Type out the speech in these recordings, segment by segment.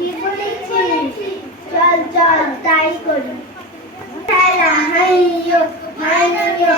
ঠিক বলেছিস, চল চল তাই করি। ঠেলা হাইয়ো হাইয়ো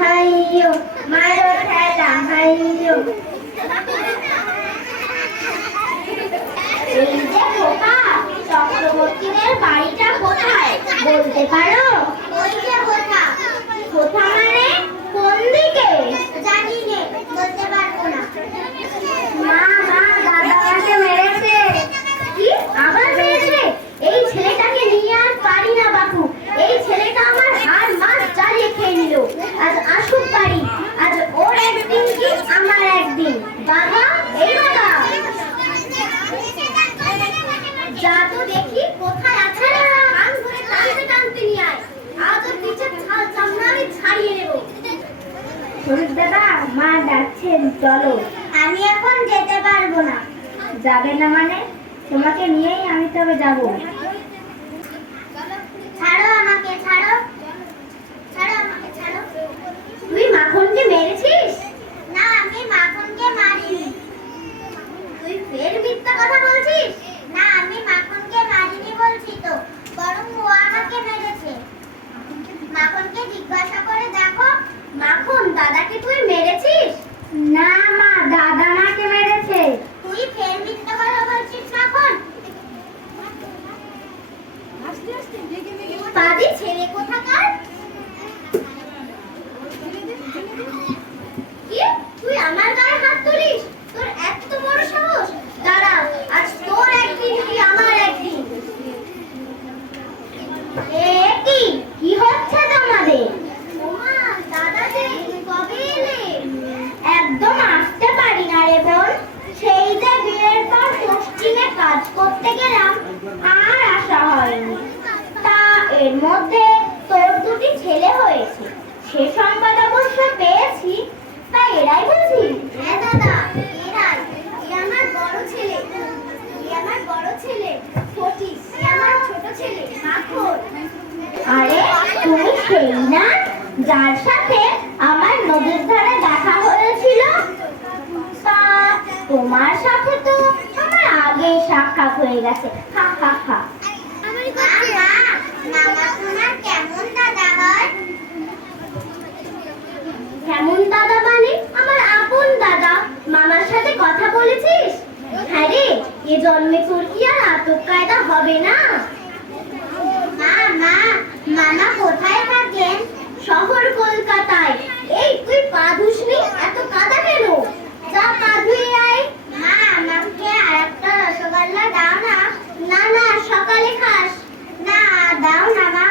হাইয়ো, মারো ঠেলা হাইয়ো। এই যে খোকা, চক্রবর্তীদের বাড়িটা কোথায় বলতে পারো? ওই যে কোথা। কোথা মানে কোন দিকে? জানি নে, বলতে পারবো না। মা মা, দাদা আমাকে মেরেছে। কি, আবার মেরেছে? এই ছেলেটাকে নিয়ে আর পারি না বাপু। এই ছেলেটা আমার হাড় মাস জ্বালিয়ে খেয়ে নিল। আজ আসুক বাড়ি, আজ ওর একদিন কি আমার একদিন। বাবা, এই বাবা, যা তো দেখি কোথায় আছে। কান ধরে টানতে টানতে নিয়ে আয়। আজ ওর নিচে ছাল চামড়া আমি ছাড়িয়ে নেব। শরীর দাদা, মা ডাকছেন, চলো। আমি এখন যেতে পারবো না। যাবে না মানে? তোমাকে নিয়েই আমি তবে যাব। ছাড়ো আমাকে, ছাড়ো ছাড়ো আমাকে, ছাড়ো। তুই মাখনকে মেরেছিস? না, আমি মাখনকে মারিনি। তুই ফের মিথ্যা কথা বলছিস। না, আমি মাখনকে মারিনি বলছি তো, বরং ও আমাকে মেরেছে। মাখনকে জিজ্ঞাসা করে দেখো। মাখন, দাদাকে তুই মেরেছিস? না মা, দাদা মাকে মেরেছে। তুই ফের মিথ্যা কথা বলছিস মাখন। পাদি ছেলে কোথাকার। কি, তুই আমার গায়ে হাত তুলিস? তোর এত বড় সাহস! দাঁড়া, আজ তোর একদিন কি আমার একদিন। কি কি হচ্ছে তোমাদের? ওমা, দাদা যে কবে এলে? একদম আসতে পারি না রে বোন। সেই যে বিয়ের পর পশ্চিমে কাজ করতে গেলাম, আর আসা হয়নি। তা এর মধ্যে তোর দুটি ছেলে হয়েছে, সে সংবাদ অবশ্য পেয়েছি। তা এরাই বুঝি? হ্যাঁ দাদা, এরাই। এ আমার বড় ছেলে, এ আমার বড় ছেলে ফটিক, এ আমার ছোট ছেলে মাখন। আরে তুমি সেই না যার সাথে আমার নদীর ধারে দেখা হয়েছিল? তা তোমার সাথে তো আমার আগে সাক্ষাৎ হয়ে গেছে। হা হা হা। কেমন দাদা হয়? কেমন দাদা মানে আমার আপন দাদা। মামার সাথে কথা বলেছিস? হ্যাঁ রে, এ জন্মে তোর কি আর আতক কায়দা হবে না? মা মা, মামা কোথায় থাকেন? শহর কলকাতায়। এই তুই পা ধুসনি, এত কাদা কেন? যা পা ধুয়ে আয়। মা, আমাকে আরেকটা রসগোল্লা দাও না। না না, সকালে খাস। না, দাও না মা।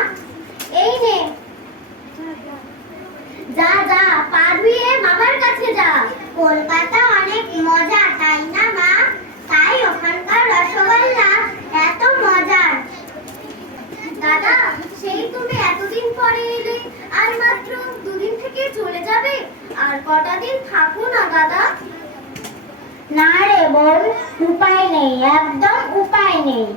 এই নে। যা যা, পা ধুয়ে মামার কাছে যা। কলকাতা অনেক মজা, তাই না মা? তাই ওখানকার রসগোল্লা এত মজার। দাদা, সেই তুমি এতদিন পরে এলে, আর মাত্র দুদিন থেকে চলে যাবে। আর কটা দিন থাকো না দাদা। না রে বোন, উপায় নেই, একদম উপায় নেই।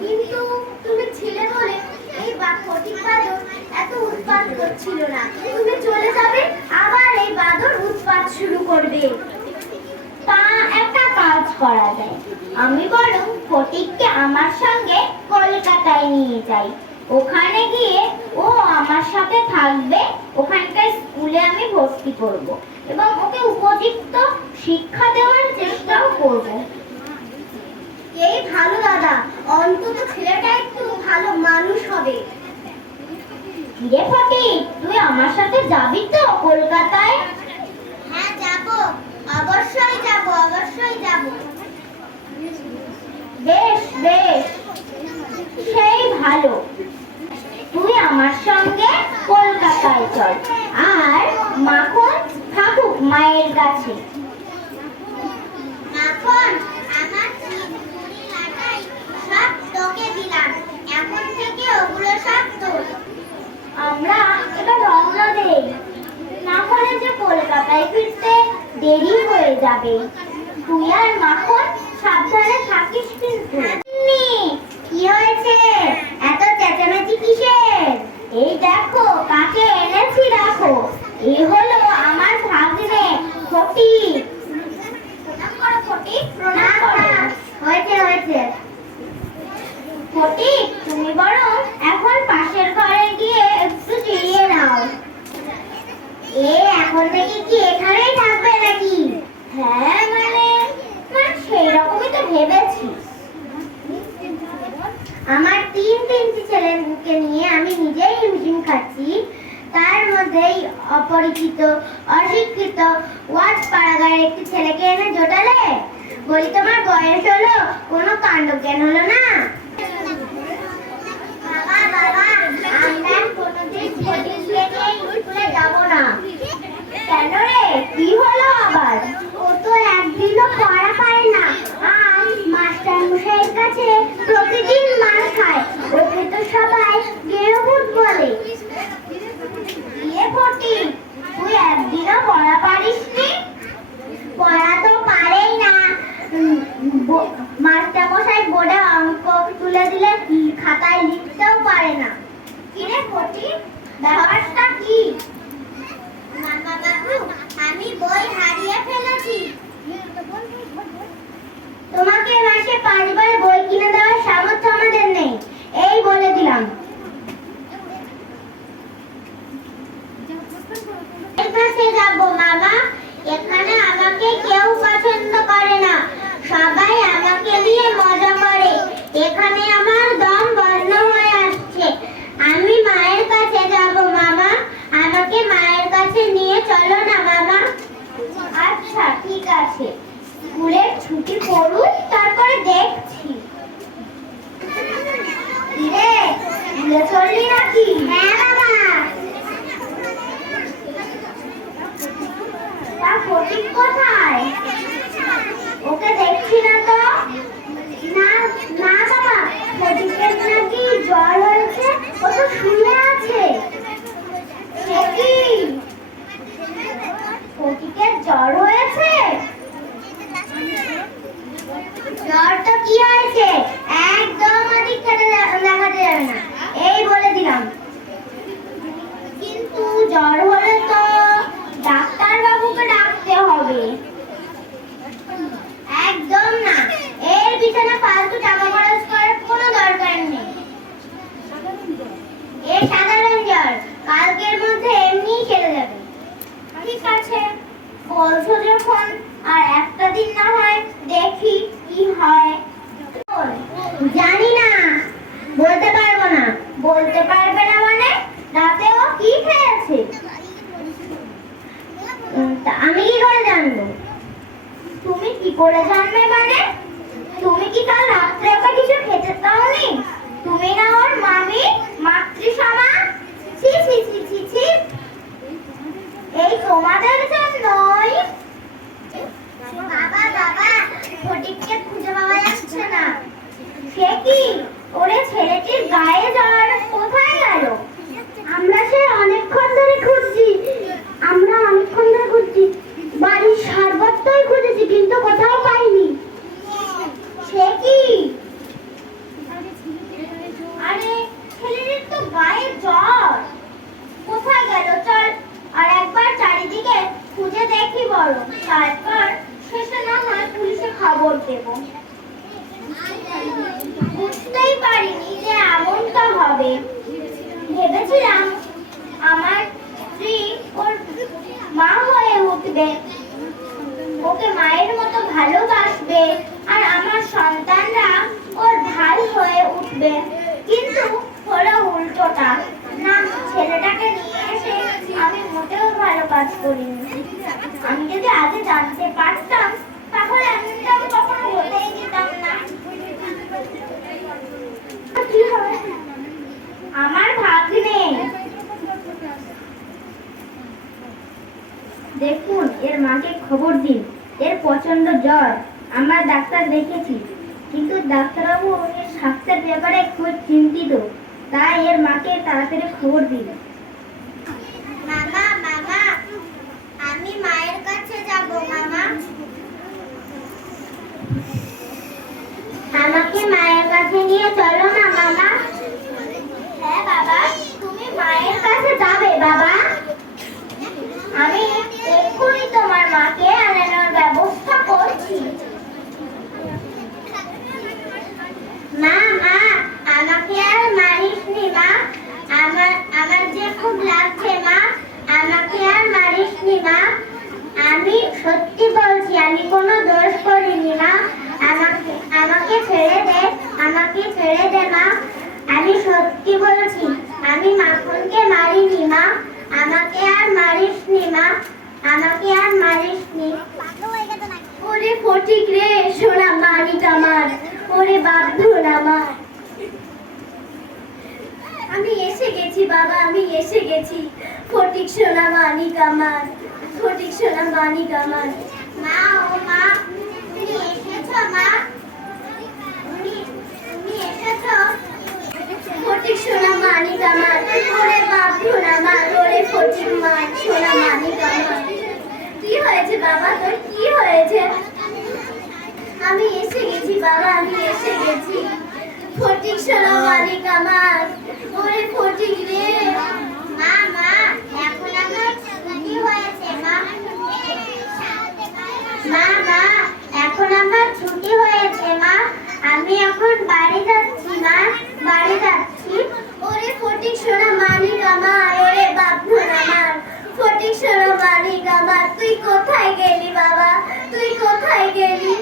কিন্তু তুমি ছিলে বলে এই ফটিক বাদর এত উৎপাত করছিল না। তুমি চলে যাবে, আবার এই বাদর উৎপাত শুরু করবে। তা একটা কাজ করা যায়, আমি বরং ফটিককে আমার সঙ্গে কলকাতায় নিয়ে যাই। ওখানে গিয়ে ও আমার সাথে থাকবে। ওখানকার স্কুলে আমি ভর্তি করব এবং ওকে উপযুক্ত শিক্ষা দেওয়ার চেষ্টাও করব। এই ভালো দাদা, অন্তত ছেলেটা একটু ভালো মানুষ হবে। রে ফটিক, তুই আমার সাথে যাবি তো কলকাতায়? হ্যাঁ যাব, অবশ্যই যাব, অবশ্যই যাব। বেশ বেশ, সেই ভালো। তুই আমার সঙ্গে কলকাতায় চল, আর মাখন থাকুক মায়ের কাছে। মাখন, আমার চুড়ি লাটাই সব তোকে দিলাম, এখন থেকে ওগুলো সব তোর। আমরা এবার রওনা দেই, না হলে যে কলকাতায় ফিরতে দেরি হয়ে যাবে। তুই আর মাখন সাবধানে থাকিস কিন্তু। কি হয়েছে, এত চেঁচামেচি কিসের? এই দেখো কাকে এনেছি, দেখো। এই হলো আমার ভাগ্নে ফটিক। থেকে কি এখানেই থাকবে নাকি? হ্যাঁ মানে সেই রকমই তো ভেবেছি। আমার তিনটি ছেলেকে নিয়ে আমি নিজেই হিমশিম খাচ্ছি, তার মধ্যেই অপরিচিত অশিক্ষিত ওয়াচ পাড়াগাঁয়ের একটি ছেলেকে এনে জোটালে। বলি তোমার বয়স হলো, কোনো কাণ্ড জ্ঞান হলো না? বাবা বাবা, আমরা কোনোদিন স্কুলে যাব না। কেন রে, কি হলো আবার? ও তো একদিনও পড়া পারে না, আর মাস্টার মশাইয়ের কাছে প্রতিদিন মার খায়। ওকে তো সবাই গেরুভূত বলে। তুই একদিনও পড়া পারিসনি? পড়া তো পারেই না, মাস্টার মশাই বোর্ডে অঙ্ক তুলে দিলে খাতায় লিখতেও পারে না। কিরে ফটি, ব্যাপারটা কি? মামা বাবু, আমি বই হারিয়ে ফেলেছি। তোমাকে মাসে 5 বার বই কিনে দেওয়ার সামর্থ্য আমাদের নেই, এই বলে দিলাম। যাব মামা, এখানে আমাকে কেউ পছন্দ করে না, সবাই আমাকে দিয়ে মজা করে। এখানে আমার দম বন্ধ হয়ে আসছে, আমি মায়ের কাছে যাব মামা, আমাকে মায়ের কাছে নিয়ে চলো না মামা। আচ্ছা ঠিক আছে, স্কুলের ছুটি পড়ুক, তারপরে দেখছি। কিরে, ভুলে চললি নাকি? হ্যাঁ বাবা। ফটিক কোথায়? ওকে দেখছি না তো। না না বাবা, ফটিকের নাকি জ্বর হয়েছে, ও তো শুয়ে আছে। সে কি, ফটিকের জ্বর হয়েছে? জ্বরটা কি হয়েছে একদম অধিক দেখাতে যাবে না, এই বলে দিলাম। কিন্তু জ্বর হলে তো ডাক্তার বাবুকে ডাকতে হবে। একদম না, এর পিছনে ফালতু টাকা খরচ করার কোনো দরকার নেই। এ সাধারণ জ্বর, কালকের মধ্যে এমনিই কেটে যাবে। ঠিক আছে বলছো যখন, আর একটা দিন না হয় দেখি কি হয়। জানি না, বলতে পারবো না। বলতে পারবে না মানে? রাতে ও কি খেয়েছে? আমি কি করে জানবো? তুমি কি করে জানবে মানে? তুমি কি কাল রাত্রে ওকে কিছু খেতে দাওনি? তুমি না ওর মামি, মাতৃসমা? ছি ছি ছি ছি ছি, এই তোমাদের জন্যই। বাবা বাবা, ফটিককে খুঁজে পাওয়া যাচ্ছে না। সে কি, ওরে ছেলেটির গায়ে জ্বর, কোথায় গেল? আমরা সে অনেকক্ষণ ধরে খুঁজছি, বাড়ির সর্বত্রই খুঁজেছি, কিন্তু কোথাও পাইনি। সে কি, আরে ছেলেটির তো গায়ে জ্বর, কোথায় গেল? চল আর একবার চারিদিকে খুঁজে দেখি বরং, তারপর শেষে না হয় পুলিশে খবর দেব। বুঝতেই পারিনি যে এমনটা হবে। ভেবেছিলাম আমার স্ত্রী ওর মা হয়ে উঠবে, ওকে মায়ের মতো ভালোবাসবে, আর আমার সন্তানরা ওর ভাই হয়ে উঠবে। কিন্তু হলো উল্টোটা। না, ছেলেটাকে নিয়ে এসে আমি মোটেও ভালো কাজ করিনি। আমি যদি আগে জানতে পারতাম, তাহলে এমনটা আমি কখনো হতেই দিতাম না। কি হবে? আমার ভাগ্নে। দেখুন, এর মাকে খবর দিন, এর প্রচন্ড জ্বর। আমরা ডাক্তার দেখেছি, কিন্তু ডাক্তারবাবু এর স্বাস্থ্যের ব্যাপারে খুব চিন্তিত, তাই এর মাকে তাড়াতাড়ি খবর দিন। মামা মামা, আমি মায়ের কাছে যাব মামা। আমাকে মায়ের কাছে নিয়ে চলো না মামা। হ্যাঁ বাবা, তুমি মায়ের কাছে যাবে বাবা? আমি এক্ষুনি তোমার মাকে আনানোর ব্যবস্থা করছি। মা মা, আমাকে আর মারিসনি মা, আমার যে নি মা, আমাকে আর মারিস নি। ওরে ফটিক রে, সোনা মানিক আমার, ওরে বাবধন আমার। আমি এসে গেছি বাবা, আমি এসে গেছি, ফটিক সোনা মানিক আমার, ফটিক সোনা মানিক আমার। মা, ও মা, তুমি এসেছো মা? তুমি এসেছো? ফটিক সোনা মানিক আমার, ওরে বাবধন আমার, ওরে ফটিক মান সোনা মানিক আমার। কি হয়েছে বাবা, তোর কি হয়েছে? আমি এসে গেছি বাবা, আমি এসে গেছি, ফটিক সোনা মানিক আমার, ওরে ফটিক রে। মা, মা, এখন আমার ছুটি হয়েছে মা। মা, মা, এখন আমার ছুটি হয়েছে মা, আমি এখন বাড়ি যাচ্ছি মা, বাড়ি যাচ্ছি। ওরে ফটিক সোনা মানিক আমার, ওরে বাবধন আমার, ফটিক সোনা মানিক আমার, তুই কোথায় গেলি বাবা, তুই কোথায় গেলি?